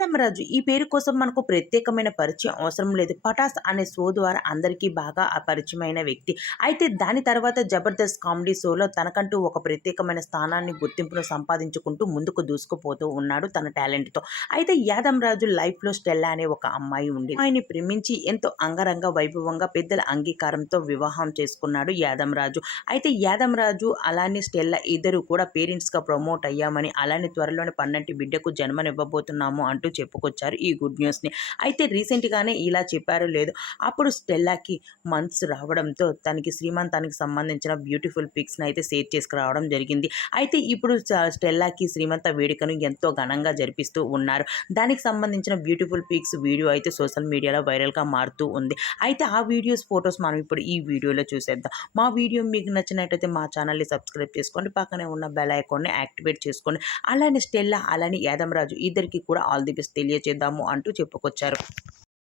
రాజు ఈ పేరు కోసం మనకు ప్రత్యేకమైన పరిచయం అవసరం లేదు. పటాస్ అనే షో ద్వారా అందరికీ బాగా అపరిచయమైన వ్యక్తి. అయితే దాని తర్వాత జబర్దస్త్ కామెడీ షోలో తనకంటూ ఒక ప్రత్యేకమైన స్థానాన్ని, గుర్తింపును సంపాదించుకుంటూ ముందుకు దూసుకుపోతూ ఉన్నాడు తన టాలెంట్‌తో. అయితే యాదం రాజు లైఫ్‌లో స్టెల్లా అనే ఒక అమ్మాయి ఉండేది. అమ్మాయిని ప్రేమించి ఎంతో అంగరంగ వైభవంగా పెద్దల అంగీకారంతో వివాహం చేసుకున్నాడు యాదం రాజు. అయితే యాదం రాజు అలానే స్టెల్లా ఇద్దరు కూడా పేరెంట్స్‌గా ప్రమోట్ అయ్యామని, అలానే త్వరలోనే పన్నంటి బిడ్డకు జన్మనివ్వబోతున్నాము అంటూ చెప్పుకొచ్చారు ఈ గుడ్ న్యూస్‌ని. అయితే రీసెంట్‌గానే ఇలా చెప్పారో లేదో అప్పుడు స్టెల్లాకి మంత్స్ రావడంతో తనకి శ్రీమంతానికి సంబంధించిన బ్యూటిఫుల్ పిక్స్‌ని అయితే షేర్ చేసుకురావడం జరిగింది. అయితే ఇప్పుడు స్టెల్లాకి శ్రీమంత వేడుకను ఎంతో ఘనంగా జరిపిస్తూ ఉన్నారు. దానికి సంబంధించిన బ్యూటిఫుల్ పిక్స్ వీడియో అయితే సోషల్ మీడియాలో వైరల్‌గా మారుతూ ఉంది. అయితే ఆ వీడియోస్, ఫోటోస్ మనం ఇప్పుడు ఈ వీడియోలో చూసేద్దాం. మా వీడియో మీకు నచ్చినట్టయితే మా ఛానల్‌ని సబ్స్క్రైబ్ చేసుకోండి. పక్కనే ఉన్న బెల్ ఐకాన్‌ని యాక్టివేట్ చేసుకోండి. అలానే స్టెల్లా అలానే యాదం రాజు ఇద్దరికీ కూడా ఆల్ ది బెస్ట్ తెలియజేద్దాము అంటూ చెప్పుకొచ్చారు.